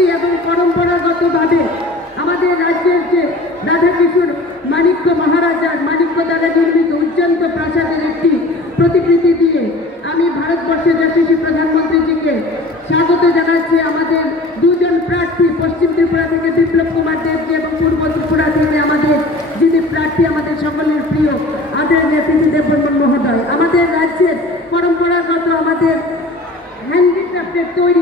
কৃষ্টি এবং পরম্পরাগতভাবে আমাদের রাজ্যের যে রাধাকিশোর মাণিক্য মহারাজার মাণিক্য দ্বারা নির্মিত উজ্জ্বন্ত প্রাসাদের একটি প্রতিকৃতি দিয়ে আমি ভারতবর্ষের যশস্বী প্রধানমন্ত্রীজিকে স্বাগত জানাচ্ছি। আমাদের দুজন প্রার্থী, পশ্চিম ত্রিপুরা থেকে বিপ্লব কুমার দেবজি এবং পূর্ব ত্রিপুরা থেকে আমাদের যিনি প্রার্থী, আমাদের সকলের প্রিয় আদরণীয় পিসি দেববর্মন মহোদয়। আমাদের রাজ্যের পরম্পরাগত আমাদের হ্যান্ডিক্রাফটের তৈরি